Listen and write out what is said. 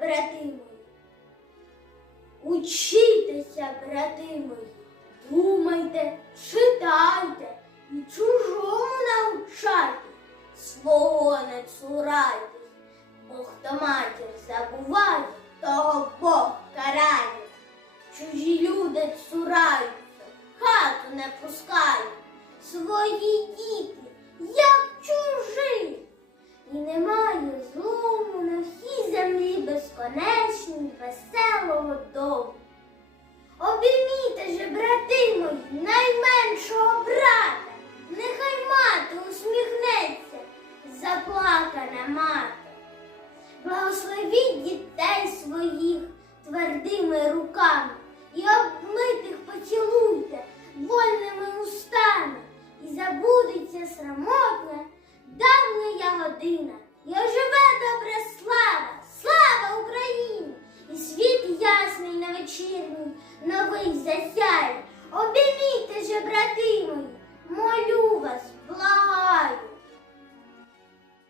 брати мої. Учітеся, брати мої, думайте, читайте і чужому навчайте, свого не цурайтесь, бо хто матір забуває, того Бог карає. Чужі люди веселого дому. Обійміте же, брати мої, найменшого брата, нехай мати усміхнеться, заплакана мати. Благословіть дітей своїх твердими руками вечірній, новий засяє.